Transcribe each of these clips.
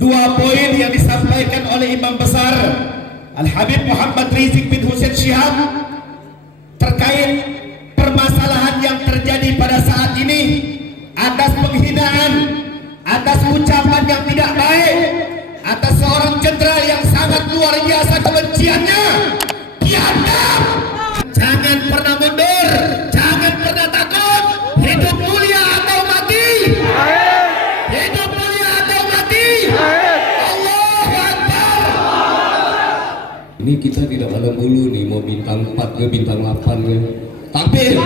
dua poin yang disampaikan oleh Imam Besar Al-Habib Muhammad Rizik bin Hussein Syihab terkait permasalahan yang terjadi pada saat ini atas penghinaan, atas ucapan yang tidak baik, atas seorang jenderal yang sangat luar biasa kebenciannya. Diadab, jangan pernah mundur, jangan pernah takut. Hidup mulia atau mati, hidup mulia atau mati. Allahu Akbar. Ini kita tidak pandang bulu nih, mau bintang 4 ke bintang 8 ke. Takbir.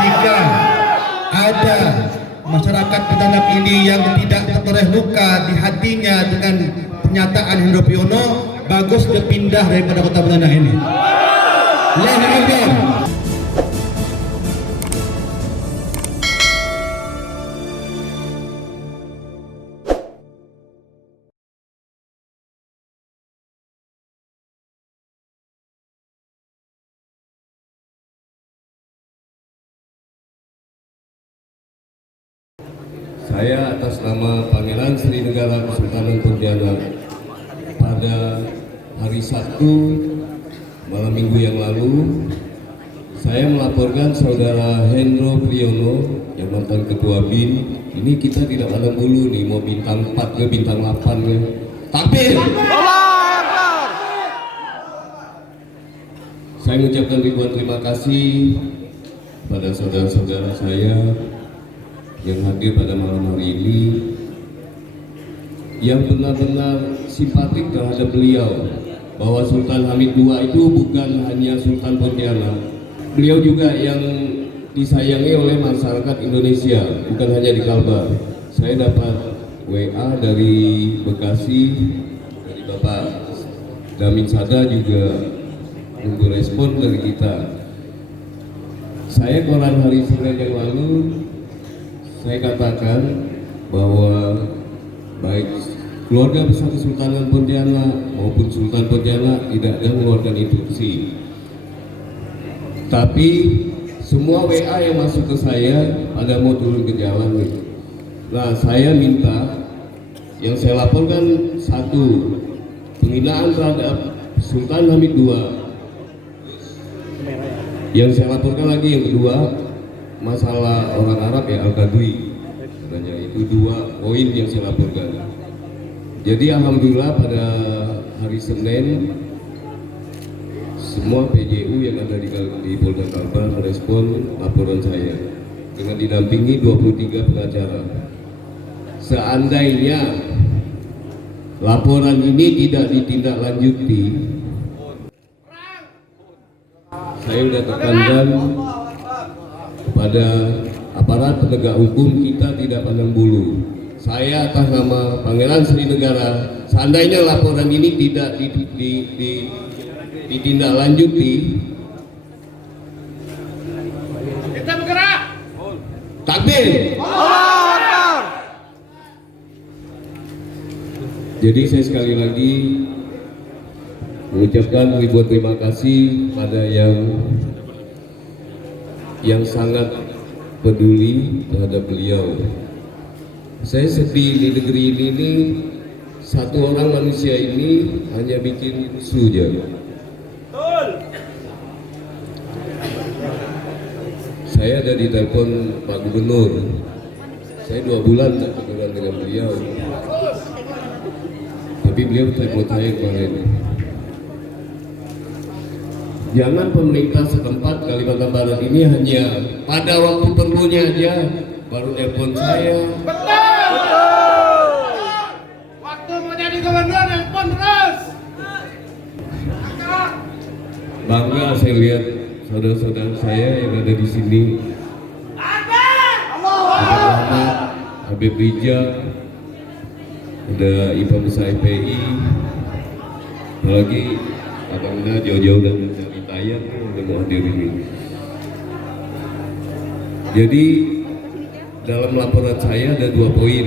Jika ada masyarakat Pontianak ini yang tidak tertoreh luka di hatinya dengan pernyataan Hendro Priyono, bagus dia pindah daripada kota Pontianak ini. Allahu Akbar. Saya atas nama Pangeran Sri Negara Kesultanan Pontianak pada hari Sabtu malam minggu yang lalu, saya melaporkan saudara Hendro Priyono yang mantan ketua BIN. Ini kita tidak pandang bulu nih, mau bintang 4 ke bintang 8 ke. Takbir. Saya mengucapkan ribuan terima kasih pada saudara-saudara saya yang hadir pada malam hari ini, yang benar-benar simpatik terhadap beliau, bahwa Sultan Hamid II itu bukan hanya Sultan Pontianak, beliau juga yang disayangi oleh masyarakat Indonesia, bukan hanya di Kalbar. Saya dapat WA dari Bekasi, dari Bapak Damin Sada juga nunggu respon dari kita. Saya koran hari Senin yang lalu, saya katakan bahwa baik keluarga besar Kesultanan Pontianak maupun Sultan Pontianak tidak ada mengeluarkan instruksi. Tapi semua WA yang masuk ke saya pada mau turun ke jalan. Nah, saya minta, yang saya laporkan satu, penghinaan terhadap Sultan Hamid II. Yang saya laporkan lagi yang kedua, masalah orang Arab ya Al-Qadwi, katanya itu 2 poin yang saya laporkan. Jadi alhamdulillah pada hari Senin semua PJU yang ada di Polda Kalbar merespon laporan saya dengan didampingi 23 pengacara. Seandainya laporan ini tidak ditindaklanjuti, saya sudah tekankan pada aparat penegak hukum kita tidak pandang bulu. Saya atas nama Pangeran Sri Negara, seandainya laporan ini tidak ditindaklanjuti, kita bergerak. takbir. Jadi saya sekali lagi mengucapkan ribuan terima kasih pada yang sangat peduli terhadap beliau. Saya sedih di negeri ini satu orang manusia ini hanya bikin rusuh aja. Saya ada di telepon Pak Gubernur. Saya 2 bulan tak ketemu dengan beliau. Tapi beliau telepon saya kemarin. Jangan pemerintah setempat Kalimantan Barat ini hanya pada waktu perlunya aja baru telepon saya. Betul. Waktu mau jadi gubernur telepon terus. Bangga saya lihat saudara-saudara saya yang ada di sini. Ada Habib Rijal, ada Imam Besar FPI, apalagi abangnya jauh-jauh dari Tayang udah mau hadir ini. Jadi dalam laporan saya ada 2 poin,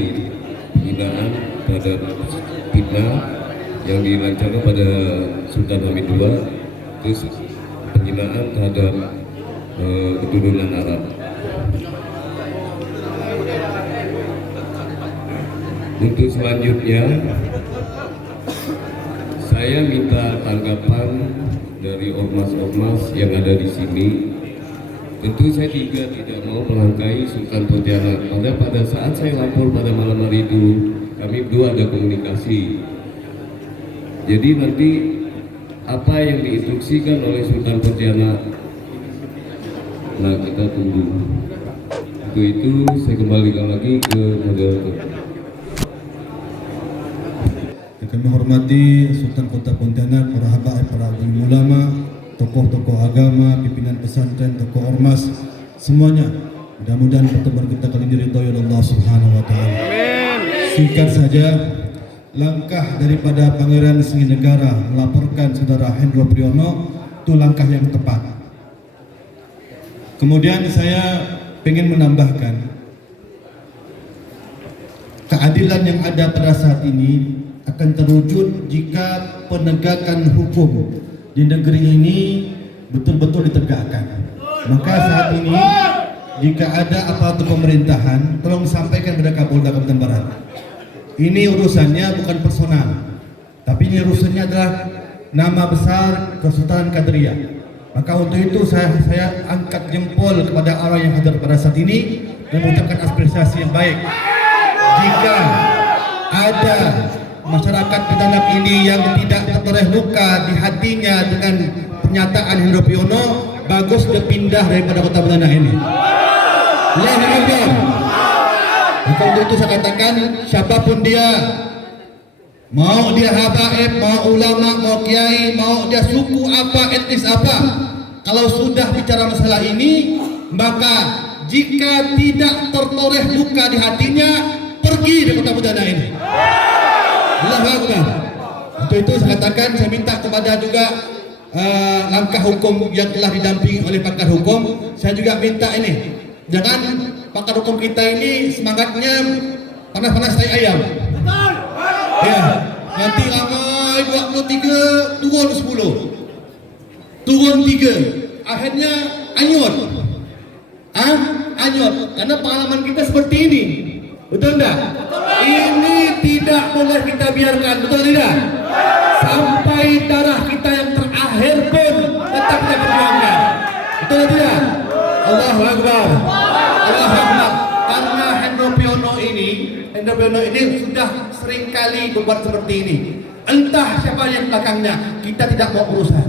penghinaan terhadap fitnah yang dilancarkan pada Sultan Hamid II, terus penghinaan terhadap keturunan Arab. Untuk selanjutnya, saya minta tanggapan dari ormas-ormas yang ada di sini. Tentu saya juga tidak mau melangkai Sultan Pontianak. Pada saat saya lapor pada malam hari itu, kami berdua ada komunikasi. Jadi nanti apa yang diinstruksikan oleh Sultan Pontianak, nah kita tunggu. Untuk itu saya kembalikan lagi ke moderator. Kami hormati Sultan Kota Pontianak, para habaib, para ulama, tokoh-tokoh agama, pimpinan pesantren, tokoh ormas, semuanya. Mudah-mudahan pertemuan kita kali ini diridhoi oleh Allah Subhanahu wa taala. Singkat saja, langkah daripada Pangeran Singginegara melaporkan saudara Hendro Priyono itu langkah yang tepat. Kemudian saya ingin menambahkan, keadilan yang ada pada saat ini akan terwujud jika penegakan hukum di negeri ini betul-betul ditegakkan. Maka saat ini jika ada aparatur pemerintahan, tolong sampaikan kepada Kapolda Kalimantan Barat. Ini urusannya bukan personal, tapi ini urusannya adalah nama besar Kesultanan Qadariyah. Maka untuk itu saya angkat jempol kepada orang yang hadir pada saat ini dan mengucapkan apresiasi yang baik. Jika ada masyarakat Pontianak ini yang tidak tertoreh luka di hatinya dengan pernyataan Hendro Priyono, bagus dia pindah daripada kota Pontianak ini. Allahu Akbar. Maka untuk itu saya katakan, siapapun dia, mau dia habaib, mau ulama, mau kiai, mau dia suku apa, etnis apa, kalau sudah bicara masalah ini, maka jika tidak tertoreh luka di hatinya, pergi dari kota Pontianak ini. Allahu Akbar. Untuk itu saya katakan, saya minta kepada juga langkah hukum yang telah didampingi oleh pakar hukum. Saya juga minta ini, jangan pakar hukum kita ini semangatnya panas-panas tai ayam. Ya, nanti ramai 23 turun 10, turun 3, akhirnya anyut. Anyut, karena pengalaman kita seperti ini. Betul enggak? Ini tidak boleh kita biarkan, betul tidak? Sampai darah kita yang terakhir pun tetap kita perjuangkan. Betul tidak? Allahu Akbar. Allahu Akbar. Karena Hendro Priyono ini sudah seringkali berbuat seperti ini. Entah siapa yang belakangnya, kita tidak mau urusan.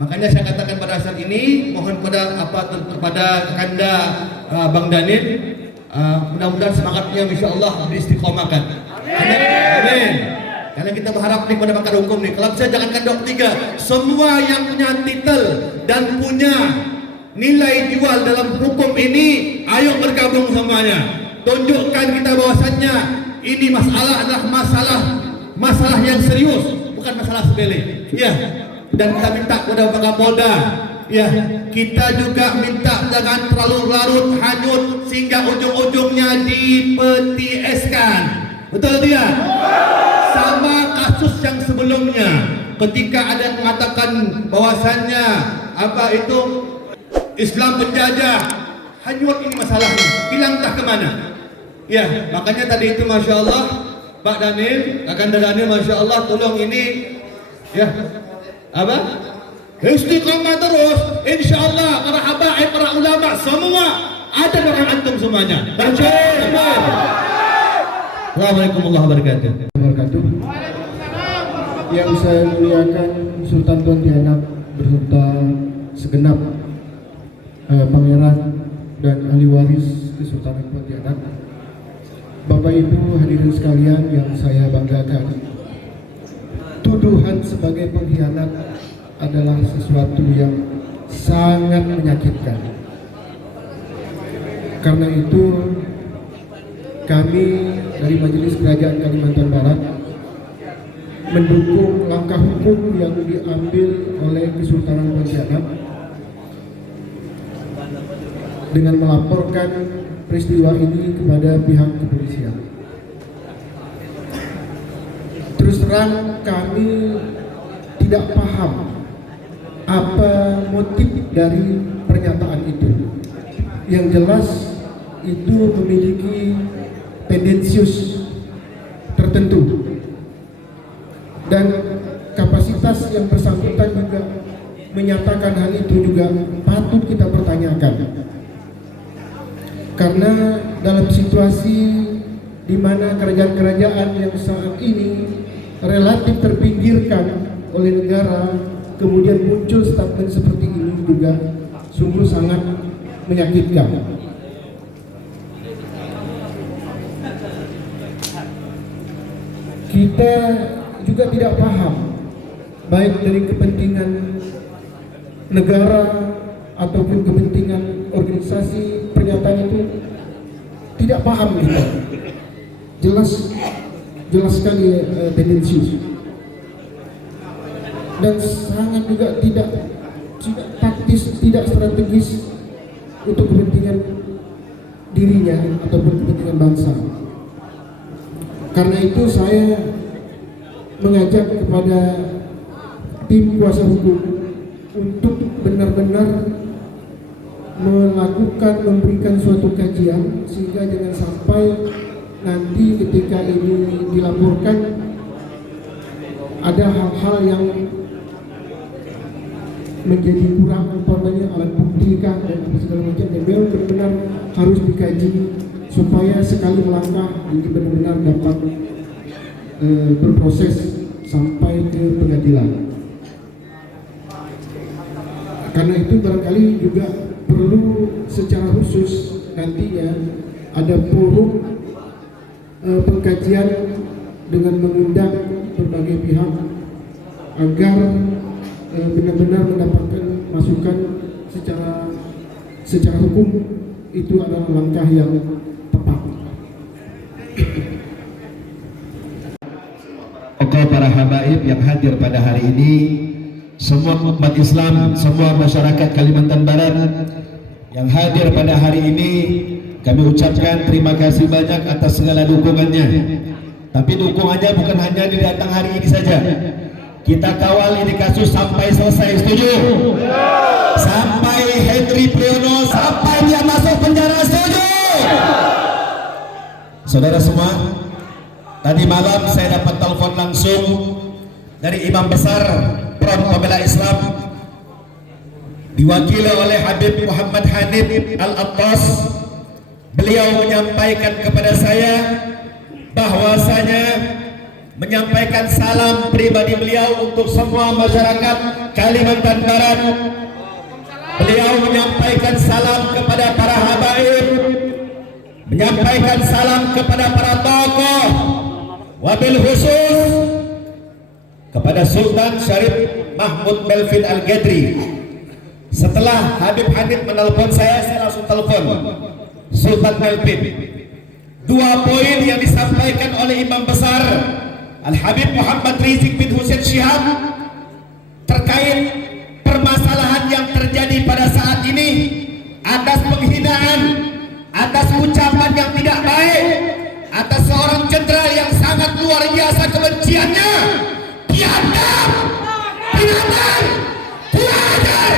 Makanya saya katakan pada saat ini, mohon kepada Kanda Bang Danil, mudah-mudahan semangatnya insya Allah diistiqomahkan. Amin. Karena kita berharap nih kepada pakar hukum nih, kalau bisa jangankan Dok 3, semua yang punya titel dan punya nilai jual dalam hukum ini, ayo bergabung semuanya. Tunjukkan kita bahwasannya ini masalah adalah masalah yang serius, bukan masalah sepele. Ya. Dan kita minta kepada Pak Kapolda, ya, kita juga minta jangan terlalu larut hanyut sehingga ujung-ujungnya dipetieskan. Betul tidak? Sama kasus yang sebelumnya, ketika ada yang mengatakan bahwasannya apa itu Islam penjajah, hanyut ini masalahnya, hilang entah kemana. Ya, makanya tadi itu Masya Allah Pak Danil, Kakanda Danil, Masya Allah, tolong ini ya apa? Istiqomah terus, insya Allah para habaib, para ulama semua ada dalam antum semuanya. Assalamualaikum warahmatullahi wabarakatuh. Yang saya muliakan Sultan Pontianak beserta segenap pangeran dan ahli waris Kesultanan Pontianak, Bapak Ibu hadirin sekalian yang saya banggakan. Tuduhan sebagai pengkhianat adalah sesuatu yang sangat menyakitkan. Karena itu kami dari Majelis Kerajaan Kalimantan Barat mendukung langkah hukum yang diambil oleh Kesultanan Pontianak dengan melaporkan peristiwa ini kepada pihak kepolisian. Terus terang kami tidak paham apa motif dari pernyataan itu. Yang jelas itu memiliki tendensius menyatakan hal itu juga patut kita pertanyakan. Karena dalam situasi di mana kerajaan-kerajaan yang saat ini relatif terpinggirkan oleh negara, kemudian muncul statement seperti ini juga sungguh sangat menyakitkan. Kita juga tidak paham, baik dari kepentingan negara ataupun kepentingan organisasi, pernyataan itu tidak paham kita. Jelas sekali tendensius dan sangat juga tidak taktis, tidak strategis untuk kepentingan dirinya ataupun kepentingan bangsa. Karena itu saya mengajak kepada tim kuasa hukum untuk benar-benar memberikan suatu kajian sehingga jangan sampai nanti ketika ini dilaporkan ada hal-hal yang menjadi kurang, umpamanya alat bukti kah dan segala macam, dan memang benar-benar harus dikaji supaya sekali melangkah ini benar-benar dapat berproses sampai ke pengadilan. Karena itu barangkali juga perlu secara khusus nantinya ada forum pengkajian dengan mengundang berbagai pihak agar benar-benar mendapatkan masukan secara hukum. Itu adalah langkah yang tepat. Tokoh para habaib yang hadir pada hari ini, semua umat Islam, semua masyarakat Kalimantan Barat yang hadir pada hari ini, kami ucapkan terima kasih banyak atas segala dukungannya. Tapi dukungannya bukan hanya datang hari ini saja. Kita kawal ini kasus sampai selesai, setuju? Sampai Henry Priyono, sampai dia masuk penjara, setuju? Saudara semua, tadi malam saya dapat telepon langsung dari Imam Besar Front Pembela Islam diwakili oleh Habib Muhammad Hanif Al-Attas. Beliau menyampaikan kepada saya bahwasanya menyampaikan salam pribadi beliau untuk semua masyarakat Kalimantan Barat. Beliau menyampaikan salam kepada para habaib, menyampaikan salam kepada para tokoh, wabil khusus kepada Sultan Syarif Mahmud Melvin Al-Gadri. Setelah Habib Hanif menelpon saya langsung telepon Sultan Melvin. Dua poin yang disampaikan oleh Imam Besar Al-Habib Muhammad Rizik bin Hussein Syihab terkait permasalahan yang terjadi pada saat ini atas penghinaan, atas ucapan yang tidak baik, atas seorang jenderal yang sangat luar biasa kebenciannya. Diadab, binatang, kurang ajar.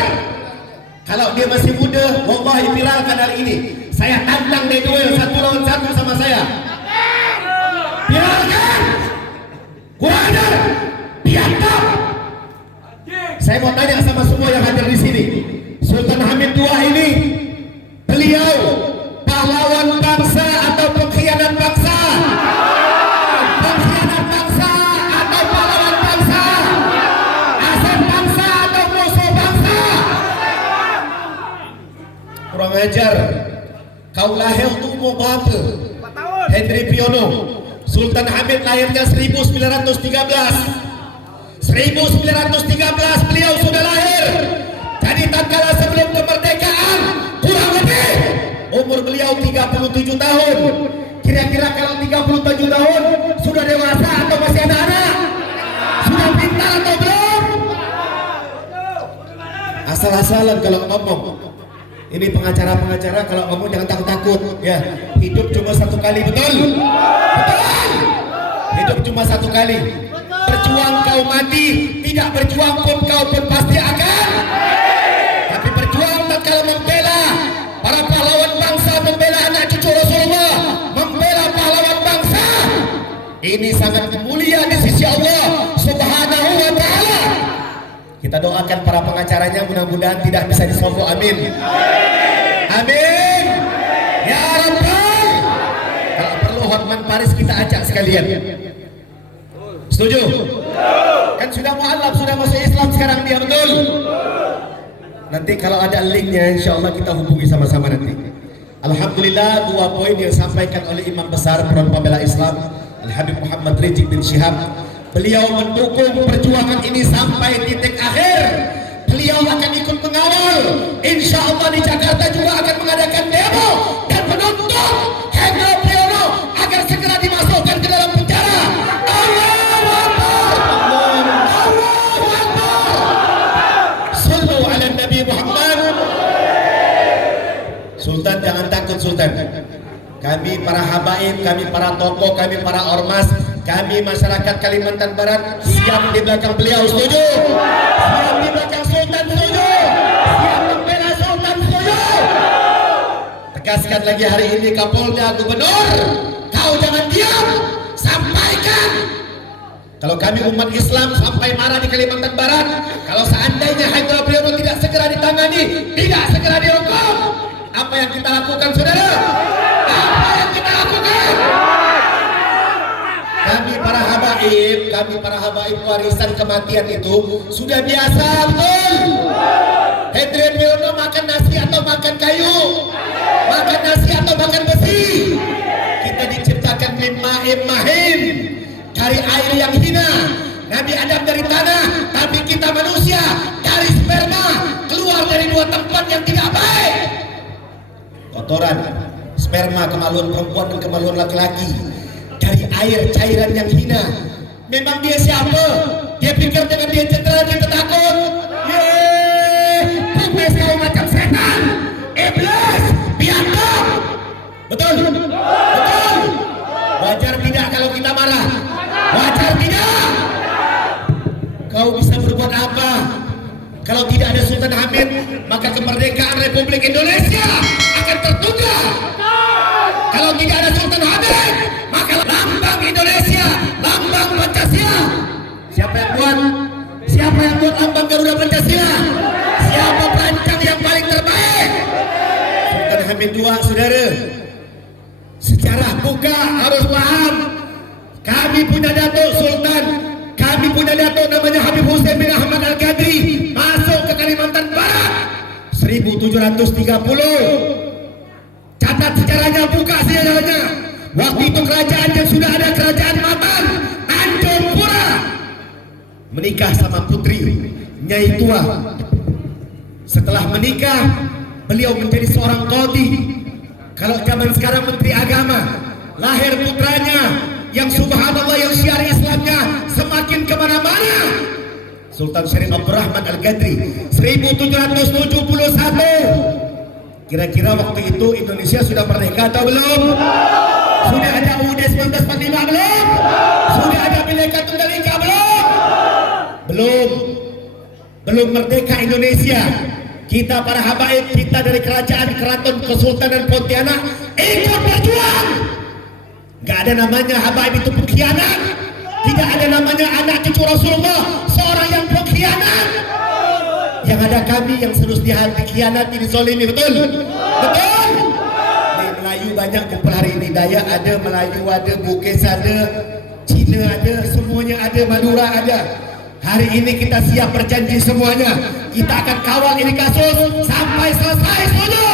Kalau dia masih muda, wallahi viralkan hari ini. Saya tantang dia duel 1 lawan 1 sama saya. Viralkan, kurang ajar, diadab. Saya mau tanya sama semua yang hadir di sini, Sultan Hamid II ini, beliau pahlawan bangsa atau pengkhianat bangsa? Pengkhianat bangsa atau pahlawan bangsa? Aset bangsa atau musuh bangsa? Kurang ajar. Kau lahir tuh mau apa? Henry Priyono. Sultan Hamid lahirnya 1913. 1913 beliau sudah lahir. Jadi tatkala sebelum kemerdekaan, kurang lebih umur beliau 37 tahun. Kira-kira kalau 37 tahun sudah dewasa atau masih ada anak? Sudah pintar atau belum? Asal-asalan kalau ngomong. Ini pengacara-pengacara kalau ngomong jangan takut-takut ya. Hidup cuma satu kali, betul? Betul. Hidup cuma satu kali. Berjuang kau mati, tidak berjuang pun kau pun pasti akan. Tapi berjuang tatkala membela para pahlawan bangsa, membela anak cucu Rasulullah, membela pahlawan bangsa, ini sangat mulia di sisi Allah Subhanahu wa Ta'ala. Kita Kita doakan para pengacaranya mudah-mudahan tidak bisa disogok. Amin. Amin. Ya Rabbal. Kalau perlu Hotman Paris kita ajak sekalian. Setuju? Kan sudah mualaf, sudah masuk Islam sekarang dia, betul? Nanti kalau ada linknya insya Allah kita hubungi sama-sama nanti. Alhamdulillah, 2 poin yang disampaikan oleh Imam Besar Front Pembela Islam Al-Habib Muhammad Rizik bin Syihab. Beliau mendukung perjuangan ini sampai titik akhir. Beliau akan ikut mengawal. Insya Allah di Jakarta juga akan mengadakan demo dan menuntut Hendro Priyono agar segera dimasukkan ke dalam penjara. Allahu Akbar. Allahu Akbar. Sallu ala Nabi Muhammad. Sultan, jangan takut Sultan. Kami para habaib, kami para tokoh, kami para ormas, kami masyarakat Kalimantan Barat siap di belakang beliau, setuju? Siap di belakang Sultan, setuju? Siap membela Sultan, setuju? Tegaskan lagi hari ini Kapolda, Gubernur, kau jangan diam, sampaikan. Kalau kami umat Islam sampai marah di Kalimantan Barat, kalau seandainya Hendro Priyono tidak segera ditangani, tidak segera dihukum, apa yang kita lakukan, saudara? Apa yang kita lakukan? Kami para habaib warisan kematian itu sudah biasa, betul? Hendro Priyono makan nasi atau makan kayu? Makan nasi atau makan besi? Kita diciptakan min ma'im mahin, dari air yang hina. Nabi Adam dari tanah, tapi kita manusia dari sperma, keluar dari 2 tempat yang tidak baik. Kotoran, sperma, kemaluan perempuan dan kemaluan laki-laki, dari air cairan yang hina. Memang dia siapa? Dia pikir dengan dia cedera kita takut? Pupes kau macam setan, iblis, biadab. Betul? Betul? Wajar tidak kalau kita marah? Wajar tidak? Kau bisa berbuat apa? Kalau tidak ada Sultan Hamid, maka kemerdekaan Republik Indonesia akan tertunda. Kalau tidak ada Sultan Hamid, maka lambang Indonesia, lambang Pancasila. Siapa yang buat? Siapa yang buat lambang Garuda Pancasila? Siapa perancang yang paling terbaik? Sultan Hamid II, saudara. Sejarah buka, harus paham. Kami punya Datuk Sultan, kami punya Datuk namanya Habib Hussein bin Ahmad Al-Qadri, masuk ke Kalimantan Barat 1730. Catat sejarahnya, buka sejarahnya. Waktu itu kerajaan yang sudah ada, kerajaan Matan, Tanjung Pura, menikah sama putri Nyai Tua. Setelah menikah, beliau menjadi seorang qadhi. Kalau zaman sekarang menteri agama. Lahir putranya yang subhanallah, yang syiar Islamnya semakin kemana-mana, Sultan Syarif Abdurrahman Al-Qadri 1771. Kira-kira waktu itu Indonesia sudah merdeka atau belum? Sudah ada UUD 1945 belum? Sudah ada Bhinneka Tunggal Ika belum? Belum merdeka Indonesia. Kita para habaib, kita dari kerajaan Keraton Kesultanan Pontianak ikut berjuang. Gak ada namanya habaib itu pengkhianat. Tidak ada namanya anak cucu Rasulullah seorang yang pengkhianat. Yang ada kami yang terus dikhianati, dizolimi, betul? Betul? Di Melayu banyak kumpul hari ini. Dayak ada, Melayu ada, Bugis ada, Cina ada, semuanya ada, Madura ada. Hari ini kita siap berjanji semuanya. Kita akan kawal ini kasus sampai selesai, setuju?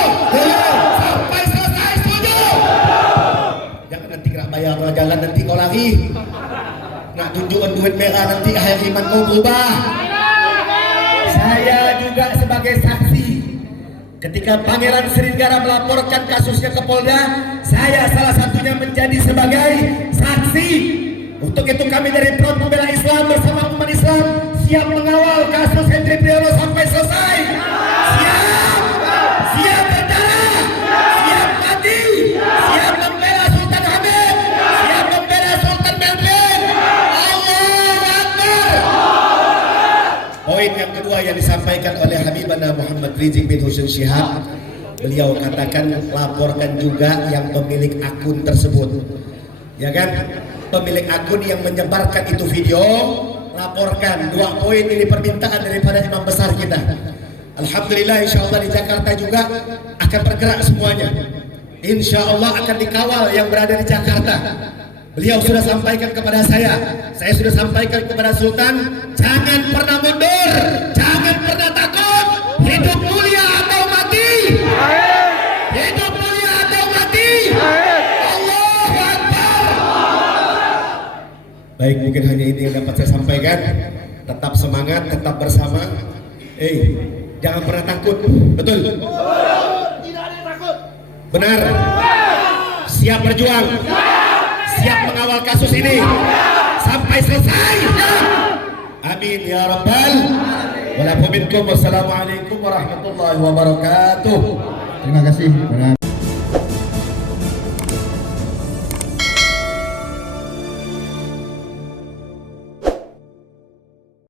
Sampai selesai, setuju? Jangan nanti kena bayar jalan, nanti kau lari. Nak tunjukkan duit merah, nanti akhir iman kau berubah. Saya juga sebagai saksi. Ketika Pangeran Serinegara melaporkan kasusnya ke Polda, saya salah satunya menjadi sebagai saksi. Untuk itu kami dari Front Pembela Islam bersama umat Islam siap mengawal kasus Hendro Priyono sampai selesai. Siap berdarah, siap mati, siap membela Sultan Hamid, siap membela Sultan Melvin. Allahu Akbar. Poin yang kedua yang disampaikan oleh Habibana Muhammad Rizik bin Hussein Syihab, beliau katakan laporkan juga yang pemilik akun tersebut, ya kan? Pemilik akun yang menyebarkan itu video, melaporkan 2 poin ini permintaan daripada imam besar kita. Alhamdulillah, insya Allah di Jakarta juga akan bergerak semuanya. Insya Allah akan dikawal yang berada di Jakarta. Beliau sudah sampaikan kepada saya sudah sampaikan kepada Sultan, jangan pernah mundur, jangan pernah takut, hidup mulia atau mati, hidup mulia atau mati. Allahu Akbar. Baik, mungkin hanya ini yang dapat saya sampaikan. Tetap semangat, tetap bersama. Jangan pernah takut. Betul? Tidak ada yang takut. Benar. Siap berjuang. Siap mengawal kasus ini sampai selesai. Amin ya rabbal alamin. Wassalamualaikum warahmatullahi wabarakatuh. Terima kasih.